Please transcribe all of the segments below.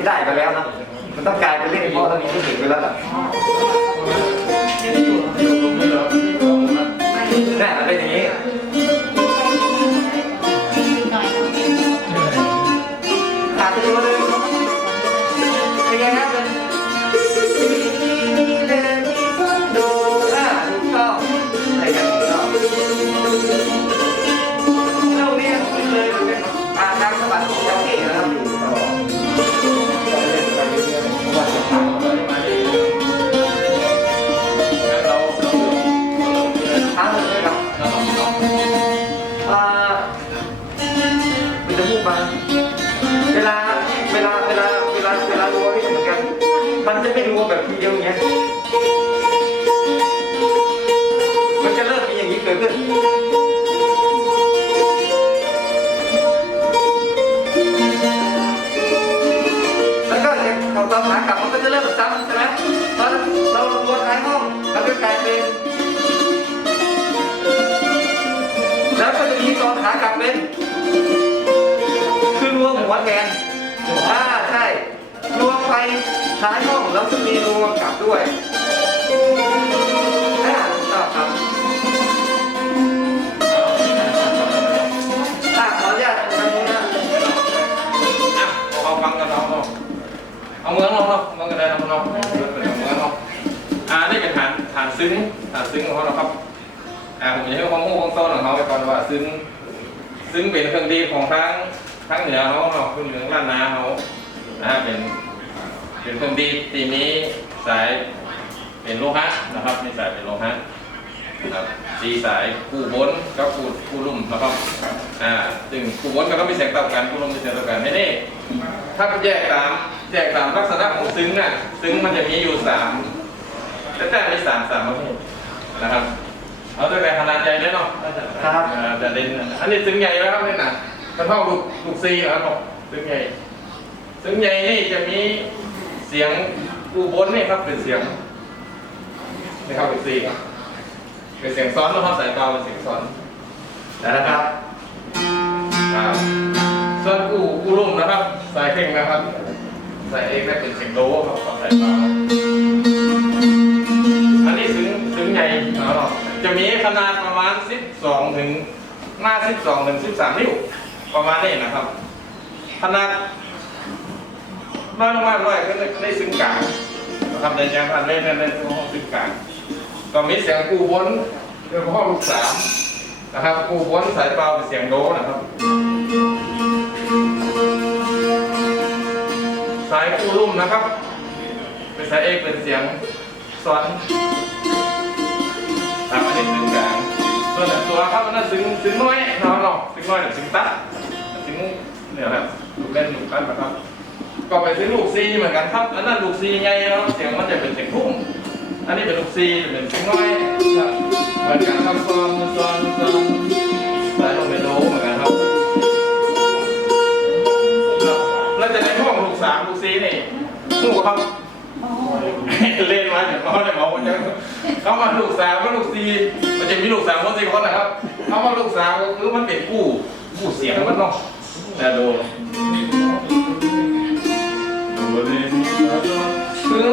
นได้ไปแล้วนะมันต้องกลายเป็นเล่นเพราะเรามีเทคนิคไปแล้วล่ะแน่มันเป็นอย่างนี้ขาดไปตัวหนึงเป็น กลับเป็นคือรวมหัวแทนอ่าใช่รวมไปท้ายห้องแล้วก็มีรวมกลับด้วยอ่าถูกต้องครับอ่าขออนุญาตตรงนี้นะเอาฟังกันเนาเอาเมืองเนาะเมืองกันได้เนาะเนาะเป็นเมืองเนาะอ่านี่เป็นฐานฐานซึ้งฐานซึ้งของเขาเนาะครับอ่าผมจะให้ความรู้ของต้นของเขาไปก่อนว่าซึ้ง ซึ้งเป็นเครื่องดีของทั้งทั้งเหนือเขาเนาคือเหนือล้านนาเขาอ่าเป็นเป็นเครื่องดีตีนี้สายเป็นโลหะนะครับมีสายเป็นโลหะครับสีสายคู่บนกับคู่คู่ลุ่มนะครับอ่าซึ่งคู่บนก็ต้องมีเสียงต่างกันคู่ลุ่มมีเสียงต่างกันไม่ได้ถ้าแยกตามแยกตามลักษณะของซึ้งน่ะซึ้งมันจะมีอยู่สามแต่แต่มีสามสามประเภทนะครับ เอาตั้งแต่ขนาดใหญ่เลยเนาะครับอ่าแต่เด่นอันนี้ซึ้งใหญ่แล้วครับนี่นะมันเท่าลูกลูกซีนะครับผมซึ้งใหญ่ซึ้งใหญ่นี่จะมีเสียงอูบนนี่ครับเป็นเสียงนี่ครับลูกซีครับเป็นเสียงซ้อนนะครับสายเบาเป็นเสียงซ้อนนะครับครับส่วนกูกูรุ่มนะครับสายเข่งนะครับสายเอกได้เป็นเสียงโลครับกับสายเบาอันนี้ถึงถึงใหญ่เนาะ จะมีขนาดประมาณ 12 ถึงหน้า 12 ถึง 13 นิ้ว ประมาณนี้นะครับ ขนาดน้อยลงมาด้วยก็ได้ซึ้งกลางนะครับในยางพันเล่นในห้องซึ้งกลางก็มีเสียงกูบนเรื่องห้องลูกสามนะครับกูบนสายเปล่าเป็นเสียงโลนะครับสายกูรุ่มนะครับ เป็นสายเอกเป็นเสียงซ้อน ตามอันนี้ซึ้งกลางส่วนอันตัวครับอันนั้นซึ้งซึ้งน้อยเนาะเนาะซึ้งน้อยหรือซึ้งตัดซึ้งเนี่ยแหละลูกเล่นลูกกันนะครับก็ไปซึ้งลูกซีเหมือนกันครับ อันนั้นลูกซีไงเนาะเสียงมันจะเป็นเสียงทุ่มอันนี้เป็นลูกซีเป็นเสียงน้อยเหมือนกันครับซ้อนซ้อนซ้อนสายลงไปโลเหมือนกันครับเราจะในห้องลูกสามลูกซีนี่ลูกเขา เล่นมาเดี๋ยวเขาเลยบอกว่าจะเขามาลูกสามก็ลูกซีมันจะมีลูกสามคนสี่คนนะครับเขามาลูกสามก็คือมันเป็นกู้กู้เสียงมันเนาะแต่ดูดูเลยคือ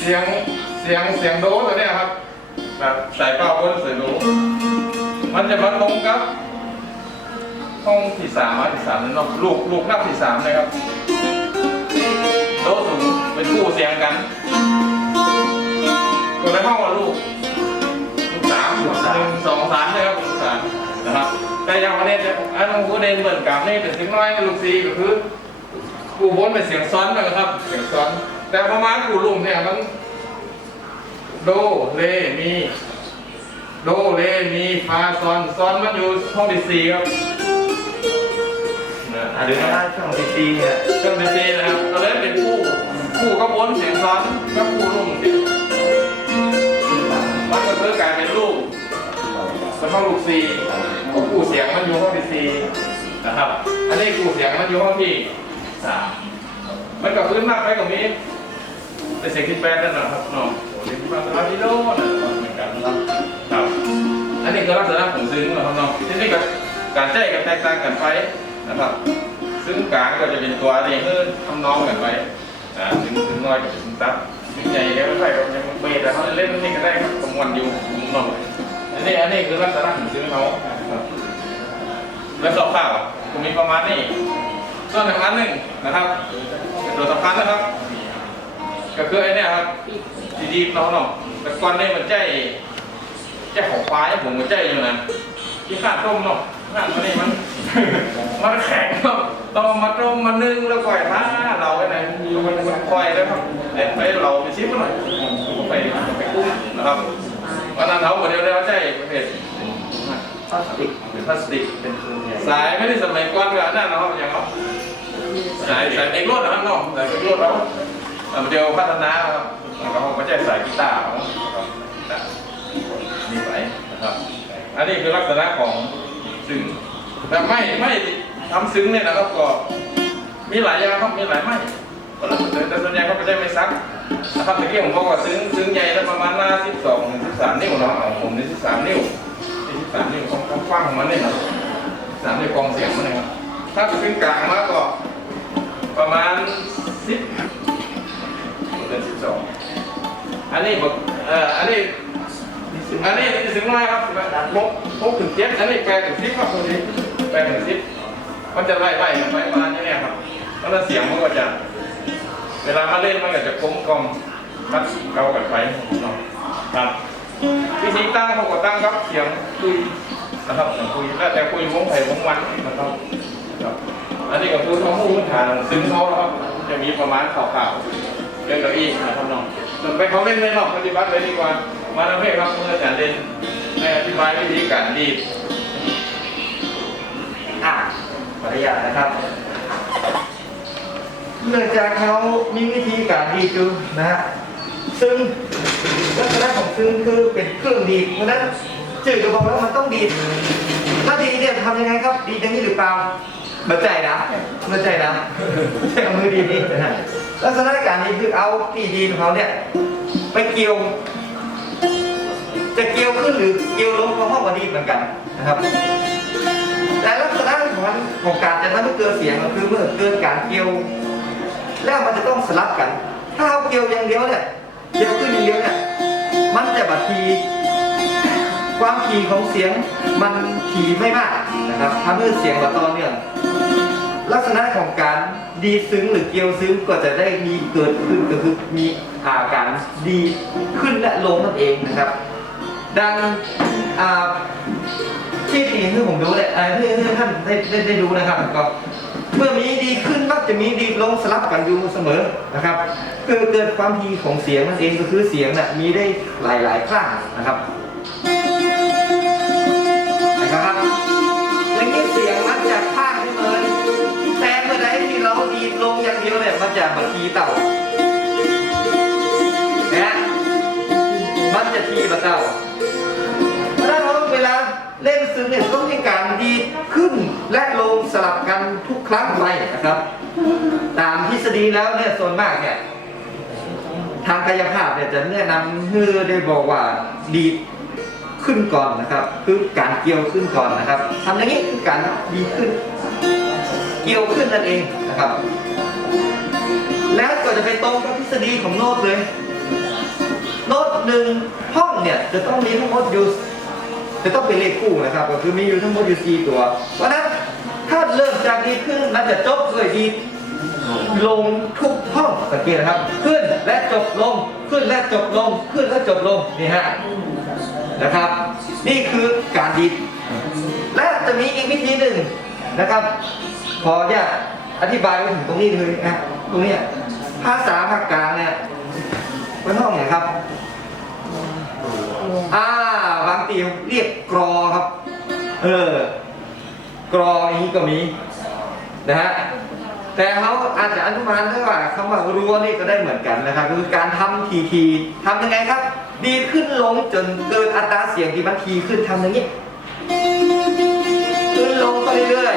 เสียงเสียงเสียงโดตัวเนี้ยครับแบบสายเป้าบนเสียงโดมันจะมาตรงกับห้องที่สามอะที่สามนั่นเนาะลูกลูกนับที่สามนะครับโต๊ะสูงเป็นคู่เสียงกัน ตัวในห้องว่าลูกลูกสามหนึ่งสองสามนะครับลูกสามนะครับ แต่อยังประเด็นเนี่ยอันนั้นประเด็นเหมือนกับนี่เป็นเสียงน้อยลูกสี่ก็คือกูบนเป็นเสียงซ้อนนะครับ เสียงซ้อน แต่ประมาณกูลุ่มเนี่ยมันโดเลมีโดเลมีฟาซอนซอนมันอยู่ห้องที่สี่ครับอ่าหรือว่าช่วงซีซีเนี่ยเครื่องดนตรีนะครับตอนแรกเป็นคู่คู่ก็วนเสียงซ้อนก็คู่รุ่งเสียง ลูกซีก็คู่เสียงมันอยู่ห้องที่สี่นะครับ อันนี้คู่เสียงมันอยู่ห้องที่สามมันก็พื้นมากไปกว่านี้เป็นเสียงที่แปดนั่นนะครับเนาะโอ้ยมาตลอดที่โน่นะครับเหมือนกันนะครับครับอันนี้คือลักษณะของซึ้งนะครับเนาะที่นี่ก็การใจกันแตกต่างกันไปนะครับ ซึ่งกลางก็จะเป็นตัวนี้คือทำนองกันไปอ่าซึ้งซึ้งน้อยกับซึ้งตัดซึ้งใหญ่ก็ไม่ค่อยก็ยังเบสแต่เขาเล่นนี่ก็ได้ครับตรงวันอยู่มุมนอก อันนี้อันนี้คือลักษณะของซึ้งเขาครับแล้วสอบข่าวผมมีประมาณนี้ส่วนหนึ่งอันหนึ่งนะครับตัวสำคัญนะครับ ก็คือไอ้นี่ครับดีๆนาะเนาะแต่ก่อนนี่มันใจใจของปลาที่ผมมันใจอยู่นะที่ข้าต้มเนาะข้ามันนี่มันมันแข็งเนาะต้องมาต้มมานึ่งแล้วก่อยผ้าเราไว้ไหนมันมันคอยแล้วครับเด็ดไปเราไปชิมมันหน่อยไปไปกุ้งนะครับ นนั้นเขาเดียวเดียวใจประเภทพลาสติกเป็นพลาสติกเป็นคืนใหญ่สายไม่ได้สมัยก่อนแบบนั้นนะครับอย่างเขาสายสายเอกรถนะครับเนาะสายเอกรถเราเดี๋ยวพัฒนาครับแล้วก็ไม่ใช่สายกีตาร์นะครับนี่ไปนะครับ อันนี้คือลักษณะของซึ้งแต่ไม่ไม่ทำซึ้งเนี่ยนะครับก็มีหลายอย่างครับมีหลายไม่แต่ส่วนใหญ่เขาไม่ได้ไม่ซัก นะครับเมื่อกี้ผมบอกว่าซึ้งซึ้งใหญ่แล้วประมาณหน้าสิบสองถึงสิบสามนิ้วเนาะของผมนี่สิบสามนิ้วนี่สิบสามนิ้วของกว้างของมันเนี่ยครับสามนิ้วกองเสียงมันนะครับถ้าซึ้งกลางมากก็ประมาณสิบเป็นสิบสองอันนี้บอกเอ่ออันนี้อันนี้ถึงน้อยครับหกหกถึงเจ็ดอันนี้แปดถึงสิบครับตัวนี้แปดถึงสิบมันจะไล่ไล่กันไปมาเนี้ยครับแล้วเสียงมันก็จะ เวลามาเล่นมันก็จะกลมกล่อม คัดเกากันไปเนาะครับวิธีตั้งเขาก็ตั้งครับเสียงคุยนะครับเสียงคุยแล้วแต่คุยวงไผ่วงวันนะครับครับอันนี้ก็คือข้อมูลฐานซึ่งเขานะครับจะมีประมาณข่าวๆเรื่องเก้าอี้นะครับน้องส่วนไปเขาเล่นในนอกปฏิบัติเลยดีกว่า มาทำให้ครับเมื่ออาจารย์เล่นในอธิบายวิธีการดีดอะขออนุญาตนะครับเนื่องจากเขามีวิธีการดีดอยู่นะฮะ ซึ่งลักษณะของซึ่งคือเป็นเครื่องดีดเพราะฉะนั้นจืดก็บอกแล้วมันต้องดีดถ้าดีดเนี่ยทำยังไงครับ ดีดอย่างนี้หรือเปล่าเมื่อใจนะเมื่อใจนะใช้เอามือดีนี่นะฮะลักษณะการนี้คือเอาที่ดีดของเขาเนี่ยไปเกี่ยว จะเกี่ยวขึ้นหรือเกี่ยวลงก็ห้องกว่าดีดเหมือนกันนะครับ แต่ลักษณะของมันของการจะทำให้เกิดเสียงก็คือเมื่อเกิดการเกี่ยว แล้วมันจะต้องสลับกัน ถ้าเอาเกี่ยวอย่างเดียวเนี่ย เกี่ยวขึ้นอย่างเดียวเนี่ยมันจะบัดที ความถี่ของเสียงมันถี่ไม่มากนะครับทำให้เสียงแบบต่อเนื่องลักษณะของการดีซึ้งหรือเกี่ยวซึ้งก็จะได้มีเกิดขึ้นก็คือมีอาการดีขึ้นและลงนั่นเองนะครับ ดังที่ตีที่ผมดูเนี่ยเอ่อที่ที่ท่านได้ได้ได้ดูนะครับก็ เมื่อมีดีขึ้นมักจะมีดีลงสลับกันอยู่เสมอนะครับคือเกิดความทีของเสียงนั่นเองก็คือเสียงน่ะมีได้หลายหลายๆครั้งนะครับนะครับอย่างนี้เสียงมันจะข้างขึ้นเลยแต่เมื่อใดที่เราดีลงอย่างเดียวเนี่ยมันจะบัทีเต่านะมันจะทีบะเต่าเพราะฉะนั้นเวลาเล่นซึ้งเนี่ยต้องมีการดีขึ้น และลงสลับกันทุกครั้งไปนะครับ ตามทฤษฎีแล้วเนี่ยส่วนมากเนี่ยทางกายภาพเนี่ยจะแนะนำให้ได้บอกว่าดีดขึ้นก่อนนะครับ คือการเกี่ยวขึ้นก่อนนะครับทำอย่างนี้คือการดีขึ้น เกี่ยวขึ้นนั่นเองนะครับ แล้วก็จะไปตรงกับทฤษฎีของโน้ตเลย โน้ตหนึ่งห้องเนี่ยจะต้องมีทั้งหมดอยู่จะต้องเป็นเลขคู่นะครับ ก็คือมีอยู่ทั้งหมดอยู่สี่ตัวเพราะนั้น ถ้าเริ่มจากดีขึ้นมันจะจบด้วยดี ลงทุกห้องสังเกตนะครับ ขึ้นและจบลง ขึ้นและจบลง ขึ้นและจบลงนี่ฮะนะครับ นี่คือการดีดและจะมีอีกวิธีหนึ่งนะครับ ขอจะอธิบายไปถึงตรงนี้เลยนะตรงนี้ภาษาภาคกลางเนี่ยเป็นห้องไหนครับอ่าบางทีเรียกกรอครับ เออ กรออย่างนี้ก็มีนะฮะแต่เขาอาจจะอนุมานได้ว่าคำว่ารั้วนี่ก็ได้เหมือนกันนะครับคือการทำทีทีทำยังไงครับ ดีขึ้นลงจนเกินอัตราเสียงที่มันทีขึ้นทำอย่างนี้ขึ้นลงไปเรื่อย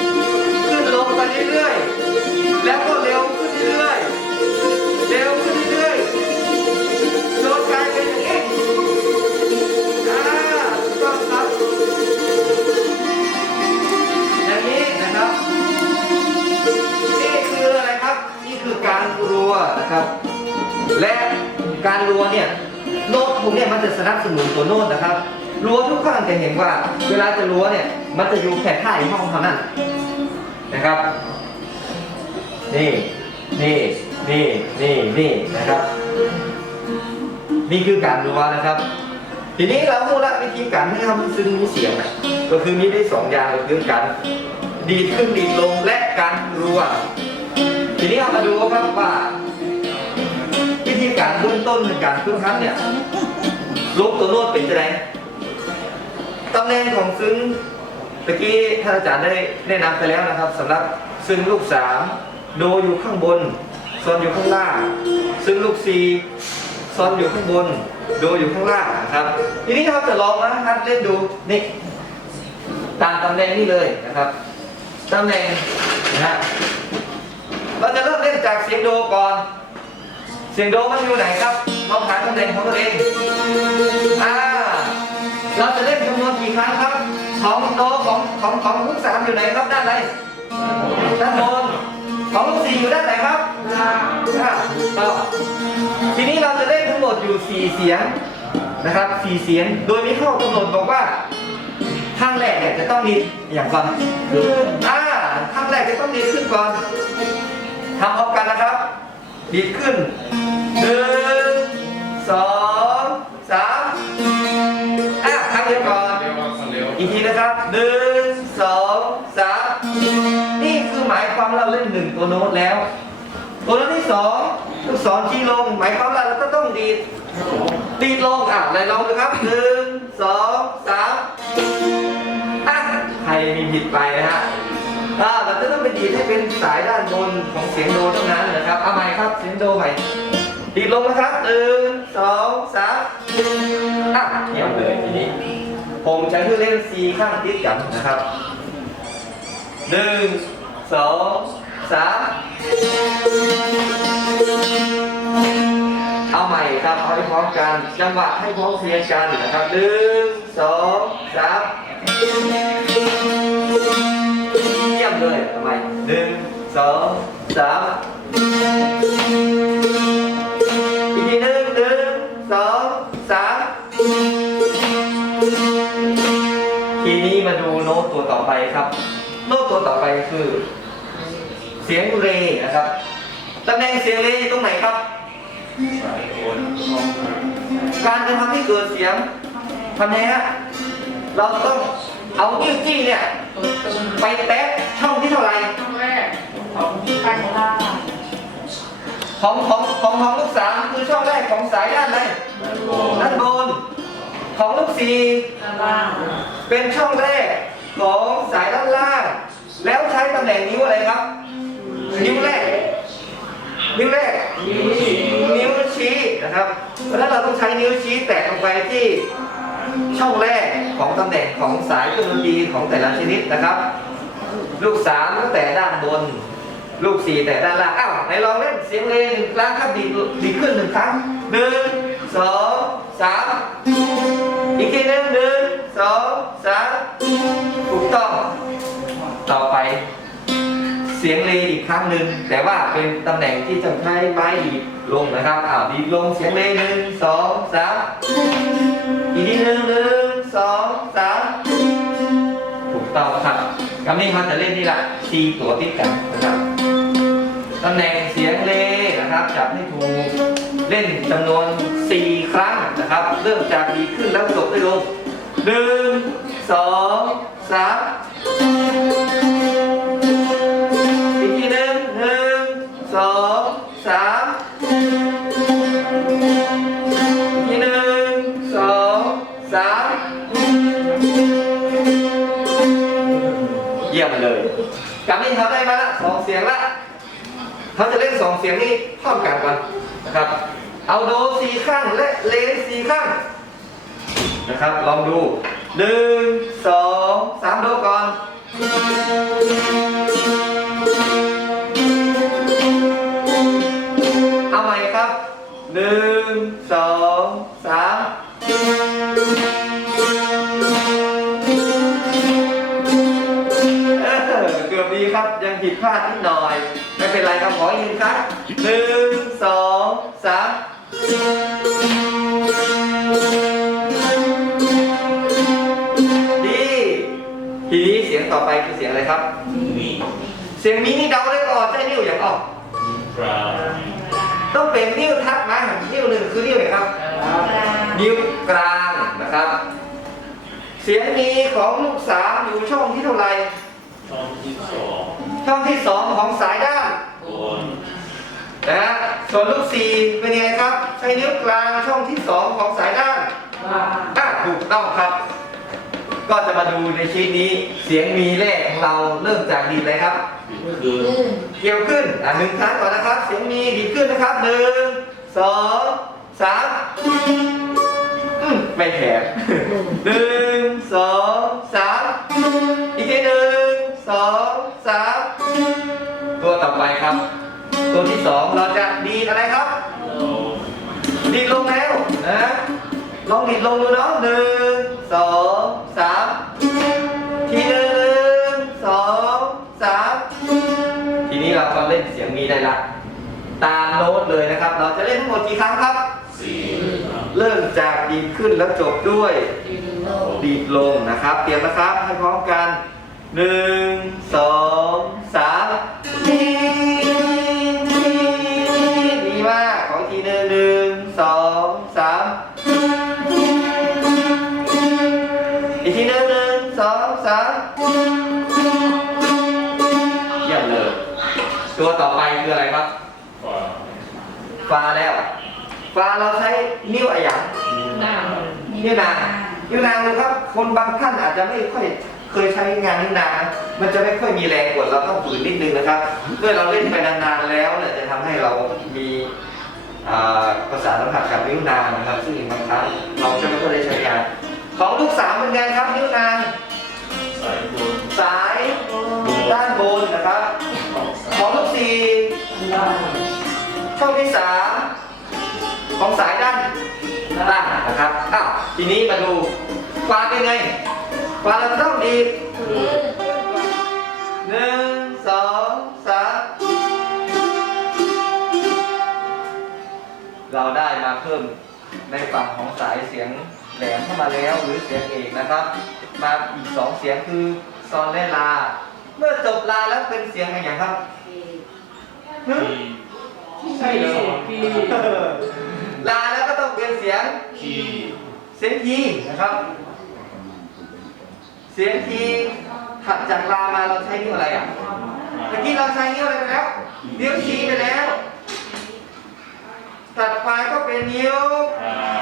ๆขึ้นลงไปเรื่อยๆแล้วก็ นับสนุนตัวโน้ตนะครับรั้วทุกครั้งจะเห็นว่า เวลาจะรั้วเนี่ย มันจะอยู่แค่ท่าห้องเท่านั้นนะครับ นี่ นี่ นี่ นี่ นี่นะครับ นี่คือการรั้วนะครับ ทีนี้เรารู้ละวิธีการให้ทำซึ่งมีเสียงก็คือมีได้สองอย่างก็คือการดีดขึ้นดีดลงและการรั้วทีนี้เรามาดูครับว่า วิธีการเบื้องต้นในการขึ้นคันเนี่ย ลูกตัวน้ตเป็นจะไงตำแหน่งของซึ้งตะกี้ท่านอาจารย์ได้แนะนำไปแล้วนะครับสำหรับซึ้งลูกสามโดอยู่ข้างบนซอนอยู่ข้างล่าง ซึ่งลูกซีซอนอยู่ข้างบน โดอยู่ข้างล่างนะครับ ทีนี้เราจะลองนะครับเล่นดูนี่ตามตำแหน่งนี่เลยนะครับตำแหน่งนะฮะเราจะเริ่มเล่นจากเสียงโดก่อน เสียงโดมันอยู่ไหนครับ ลองหาตำแหน่งของตัวเองอ่าเราจะเล่นจำนวนกี่ครั้งครับของโดของของของลูกสามอยู่ไหนครับด้านไหนด้านบนของลูกสี่อยู่ด้านไหนครับอ่าต่อทีนี้เราจะเล่นทั้งหมดอยู่สี่เสียงนะครับสี่เสียงโดยมีข้อกำหนดบอกว่าข้างแรกเนี่ยจะต้องดีอย่างก่อนคืออ่าข้างแรกจะต้องดีขึ้นก่อนทำพร้อมกันนะครับ ดีดขึ้นหนึ่ง เราเล่นหนึ่งตัวโน้ตแล้ว ตัวโน้ตที่สองลูกศรชี้ลง หมายความว่าเราก็ต้องดีดดีดลงอะไหนลองดูครับหนึ่งสองสามอะใครมีผิดไปนะฮะอ่าเราจะต้องไปดีดให้เป็นสายด้านบนของเสียงโดเท่านั้นนะครับเอาใหม่ครับเสียงโดใหม่ดีดลงนะครับหนึ่งสองสามอะเยี่ยมเลยทีนี้ ผมใช้เครื่องเล่น C ข้างติดกันนะครับหนึ่ง สองสามเอาใหม่ครับเอาให้พร้อมกัน จังหวะให้พร้อมเพรียงกันนะครับหนึ่งสองสามเยี่ยมเลยเอาใหม่หนึ่งสองสามอีกทีหนึ่งหนึ่งสองสามทีนี้มาดูโน้ตตัวต่อไปครับ ตตัวต่อไปคือ เสียงเรนะครับตำแหน่งเสียงเรอยู่ตรงไหนครับ การจะทำให้เกิดเสียงทำไงฮะเราต้องเอานิ้วจี้เนี่ยไปแตะช่องที่เท่าไหร่ช่องแรกของข้างล่างของของของของลูกสามคือช่องแรกของสายด้านไหนด้านบน ของลูกสี่ด้านล่างเป็นช่องแรกของสายด้านล่าง แล้วใช้ตำแหน่งนิ้วอะไรครับ นิ้วแรก นิ้วแรก นิ้วชี้นะครับ เพราะฉะนั้นเราต้องใช้นิ้วชี้แตะลงไปที่ช่องแรกของตำแหน่งของสายเครื่องดนตรีของแต่ละชนิดนะครับ ลูกสามก็แตะด้านบน ลูกสี่แตะด้านล่างอ้าวไหนลองเล่นเสียงเลนหนึ่งครั้งครับดีดดีขึ้นหนึ่งครั้งหนึ่งสองสามอีกทีหนึ่งหนึ่งสองสามถูกต้อง ต่อไป เสียงเลอีกครั้งหนึ่งแต่ว่าเป็นตำแหน่งที่จะใช้ไม้ดีดลงนะครับอ้าวดีดลงเสียงเลหนึ่งสองสามอีกทีหนึ่งหนึ่งสองสามถูกต้องครับกำนี้เขาจะเล่นนี่แหละซีตัวติดกันนะครับตำแหน่งเสียงเลนะครับจับให้ถูกเล่นจำนวน 4 ครั้งนะครับ เริ่มจากดีขึ้นแล้วจบด้วยลงหนึ่ง สียงละเขาจะเล่นสองเสียงนี้พร้อมกันก่อนนะครับ เอาโดสี่ข้างและเลสี่ข้างนะครับ ลองดูหนึ่งสองสามโดก่อน เออเกือบดีครับยังผิดพลาดนิดหน่อย ไม่เป็นไรไรครับขออีกหนึ่งครั้งหนึ่งสองสามดีทีนี้เสียงต่อไปคือเสียงอะไรครับ เสียงมีนี่เดาได้ก่อนใช่นิ้วอย่างออกต้องเป็นนิ้วทัดมาหันนิ้วหนึ่งคือนิ้วไหนครับนิ้วกลางนะครับ เสียงมีของลูกสามอยู่ช่องที่เท่าไหร่ช่องที่สอง ช่องที่สองของสายด้านบนนะฮะส่วนลูกสี่เป็นยังไงครับ ใช้นิ้วกลางช่องที่สองของสายด้านอะถูกต้องครับ ก็จะมาดูในชีตนี้เสียงมีแรกของเราเริ่มจากดีเลยครับคือเกี่ยวขึ้นอะหนึ่งครั้งก่อนนะครับ เสียงมีดีขึ้นนะครับหนึ่งสองสามอืมไม่แถมหนึ่งสองสามอีกทีหนึ่ง ตัวที่สองเราจะดีดอะไรครับดีดลงแล้วนะลองดีดลงดูเนาะหนึ่งสองสามทีหนึ่งสองสามทีนี้เราก็เล่นเสียงมีได้ละตามโน้ตเลยนะครับ เราจะเล่นทั้งหมดกี่ครั้งครับสี่ครับเริ่มจากดีดขึ้นแล้วจบด้วยดีดลงนะครับ เตรียมนะครับให้พร้อมกันหนึ่งสองสาม ตัวต่อไปคืออะไรครับขวาฟ้าแล้วฟ้าเราใช้นิ้วอะไรอย่างนิ้วนางนิ้วนางดูครับ คนบางท่านอาจจะไม่ค่อยเคยใช้งานนิ้วนางนะมันจะไม่ค่อยมีแรงกดเราต้องฝืนนิดนึงนะครับเมื่อเราเล่นไปนานๆแล้วเนี่ยจะทำให้เรามีอ่าประสาทสัมผัสกับนิ้วนางนะครับ ซึ่งบางครั้งเราจะไม่ค่อยได้ใช้งานของลูกสาวเป็นไงครับนิ้วนางสายบนสายด้านบนนะครับของลูกสี่ ช่องที่สามของสายด้านล่างนะครับ อ้าวทีนี้มาดูฟ้าเป็นไงฟ้าเราจะต้องดีดหนึ่งสองสามเราได้มาเพิ่มในฝั่งของสายเสียงแหลมเข้ามาแล้วหรือเสียงเอกนะครับ มาอีกสองเสียงคือซอนและลา เมื่อจบลาแล้วเป็นเสียงอะไรอย่างครับ ใช่เลยลาแล้วก็ต้องเป็นเสียงคีเสียงทีนะครับ เสียงทีถัดจากลามาเราใช้นิ้วอะไรอะเมื่อกี้เราใช้นิ้วอะไรไปแล้ว นิ้วชี้ไปแล้ว ตัดไปก็เป็นนิ้ว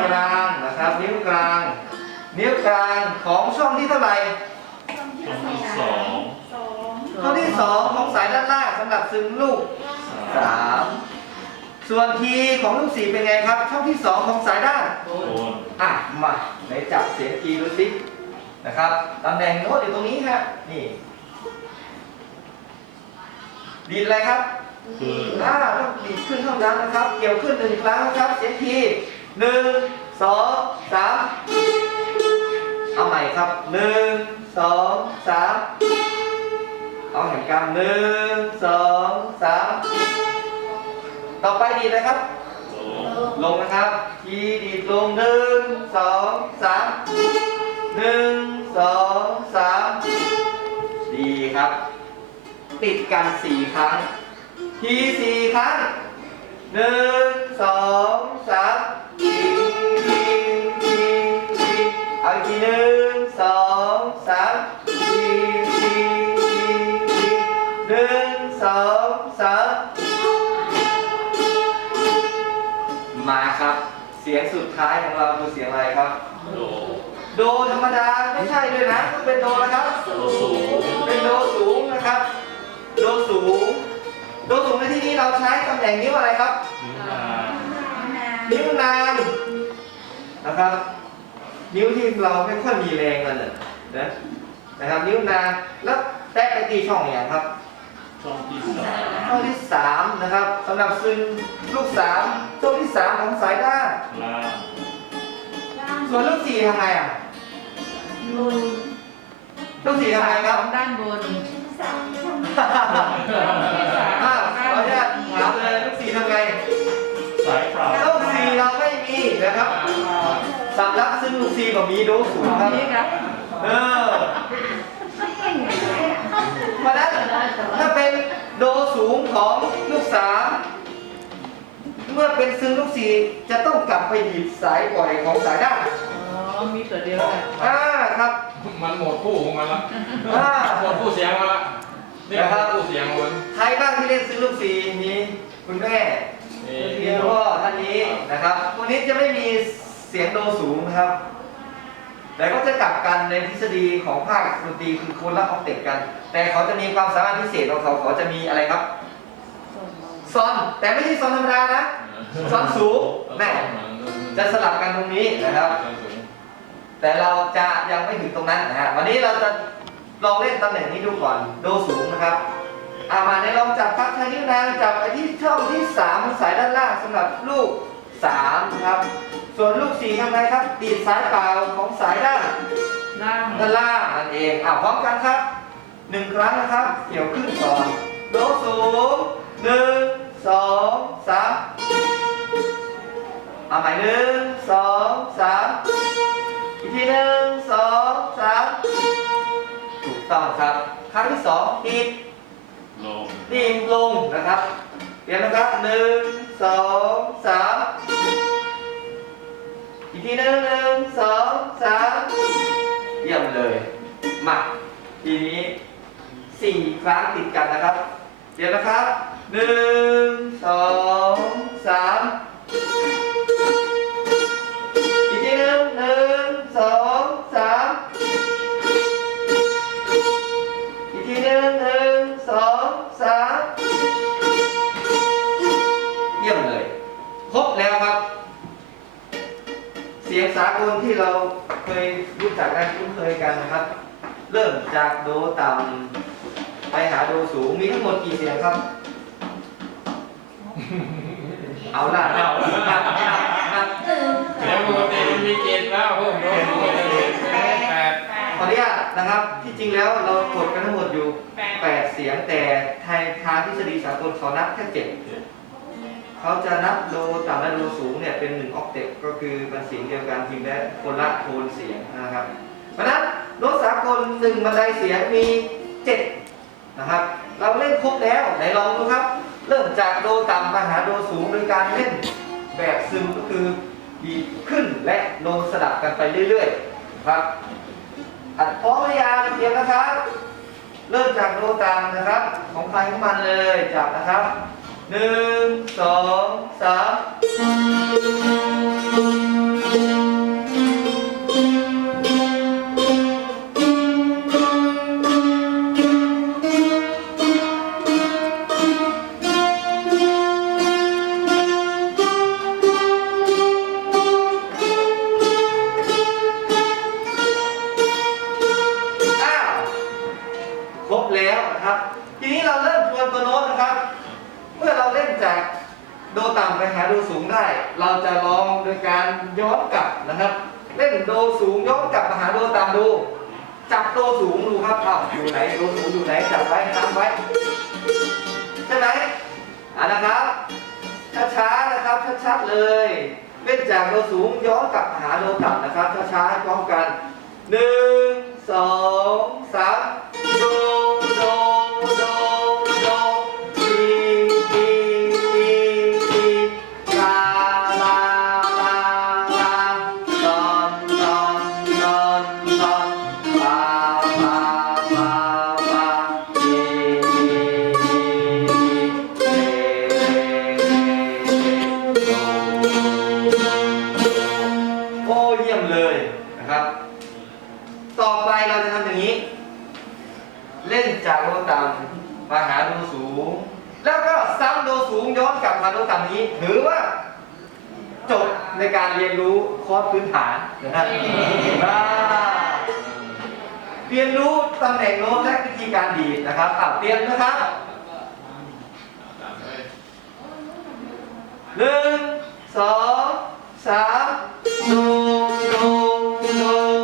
กลางนะครับ นิ้วกลาง นิ้วกลางของช่องที่เท่าไหร่ช่องที่สองช่องที่สองของสายด้านล่างสำหรับซึมลูก สามสามส่วนทีของลูกสี่เป็นไงครับ ช่องที่สองของสายด้านบนอะมาไหนจับเสียงทีดูสินะครับตำแหน่งโน้ตอยู่ตรงนี้ครับนี่ดีดอะไรครับคืออ่าต้องดีดขึ้นเท่านั้นนะครับ เกี่ยวขึ้นหนึ่งครั้งนะครับ เสียงทีหนึ่งสองสามเอาใหม่ครับหนึ่งสองสามเอาแห่งกรรมหนึ่งสองสาม ต่อไปดีเลยครับลงลงนะครับ ทีดีดลงหนึ่งสองสามหนึ่งสองสามดีครับ ติดกันสี่ครั้ง ทีสี่ครั้งหนึ่งสองสามทีทีทีทีเอาอีกทีหนึ่ง เสียงสุดท้ายของเราคือเสียงอะไรครับ โดโดธรรมดาไม่ใช่ด้วยนะต้องเป็นโดนะครับ โดสูงเป็นโดสูงนะครับ โดสูง โดสูงในที่นี้เราใช้ตำแหน่งนิ้วอะไรครับ นิ้วนางนิ้วนางนะครับ นิ้วที่เราไม่ค่อยมีแรงกันน่ะนะนะครับ นิ้วนางแล้วแตะไปตีช่องอย่างครับ ข้อที่สามนะครับสำหรับซึ่งลูกสามช่วงที่สามของสายด้านส่วนลูกสี่ทำไงอะบนลูกสี่ทำไงครับ ด้านบนสางอะขออนุญาตถามเลยลูกสี่ทำไงสายเปล่าลูกสี่เราไม่มีนะครับสำหรับซึ่งลูกสี่ก็มีโดสูงครับ นี่ครัเออ สูงของลูกสามเมื่อเป็นซึ่งลูกสี่จะต้องกลับไปหยิบสายปล่อยของสายด้านอ๋อ มีตัวเดียวกันอ่าครับ มันหมดคู่ของมันละอ่า หมดคู่เสียงมาละนี่หมดคู่เสียงของมันใครบ้างที่เล่นซึ่งลูกสี่มีคุณแม่นี่ มีพ่อท่านนี้นะครับคนนี้จะไม่มีเสียงโดสูงนะครับ แต่ก็จะกลับกันในทฤษฎีของภาคดนตรีคือคนละออกเต็ปกัน แต่เขาจะมีความสามารถพิเศษของเขาเขาจะมีอะไรครับซอนแต่ไม่ใช่ซอนธรรมดานะซอนสูงแม่จะสลับกันตรงนี้นะครับ แต่เราจะยังไม่ถึงตรงนั้นนะฮะวันนี้เราจะลองเล่นตำแหน่งนี้ดูก่อนโดสูงนะครับอามาในลองจับพักใช้นิ้วนางจับไปที่ช่องที่3ของสายด้านล่างสำหรับลูก 3ครับ ส่วนลูก4ทำไงครับ ดีดสายเปล่าของสายด้านล่างด้านล่างนั่นเองอ่าพร้อมกันครับหนึ่งครั้งนะครับเกี่ยวขึ้นก่อนโดสูงหนึ่งสองสามเอาใหม่หนึ่งสองสามอีกทีหนึ่งสองสามถูกต้องครับ ครั้งที่สองดีดลงดีดลงนะครับเตรียมนะครับหนึ่ง สองสามอีกทีหนึ่งหนึ่งสองสามเยี่ยมเลยมาทีนี้สี่ครั้งติดกันนะครับ เดี๋ยวนะครับหนึ่งสองสามอีกทีนึงหนึ่ง จากโดต่ำไปหาโดสูง มีทั้งหมดกี่เสียงครับ เอาล่ะนับนับนับนับเดี๋ยวปกติมันมีเกณฑ์แล้วเพิ่มโดนแปดขออนุญาตนะครับ ที่จริงแล้วเรากดกันทั้งหมดอยู่ 8 เสียงแต่ไทยทางทฤษฎีสากลเขานับแค่เจ็ดเขาจะนับโดต่ำและโดสูงเนี่ยเป็นหนึ่งออกเทปก็คือเป็นเสียงเดียวกันเพียงแต่คนละโทนเสียงนะครับเพราะนั้น โน้ตสากลหนึ่งบันไดเสียงมีเจ็ดนะครับ เราเล่นครบแล้วไหนลองดูครับ เริ่มจากโดต่ำมาหาโดสูงโดยการเล่นแบบซึมก็คือดีขึ้นและลงสลับกันไปเรื่อยๆครับอัดพร้อมหรือยังเตรียมนะครับ เริ่มจากโดต่ำนะครับ ของใครของมันเลยจับนะครับหนึ่งสองสาม เล่นโดสูงย้อนกลับมาหาโดตามดู จับโดสูงดูครับอ้าวอยู่ไหนโดสูงอยู่ไหนจับไว้ทำไว้ใช่ไหมอ่านะครับช้าๆนะครับชัดๆเลยเล่นจากโดสูงย้อนกลับหาโดต่ำนะครับช้าๆพร้อมกันหนึ่งสองสาม กลับมาโดต่ำนี้ถือว่าจบในการเรียนรู้คอร์สพื้นฐานนะครับอ่าเรียนรู้ตำแหน่งโน้ตและวิธีการดีดนะครับอะเตรียมนะครับหนึ่งสองสามโดโดโดโดเ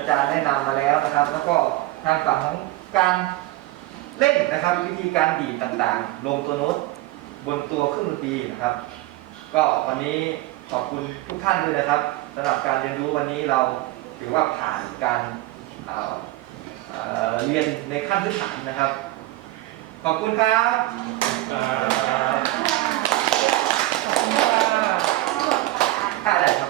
อาจารย์แนะนำมาแล้วนะครับ แล้วก็ทางฝั่งของการเล่นนะครับ วิธีการดีดต่างๆ ลงตัวโน้ตบนตัวเครื่องดนตรีนะครับ ก็วันนี้ขอบคุณทุกท่านด้วยนะครับสำหรับการเรียนรู้วันนี้เราถือว่าผ่านการเรียนในขั้นพื้นฐานนะครับ ขอบคุณครับขอบคุณครัได้ครับ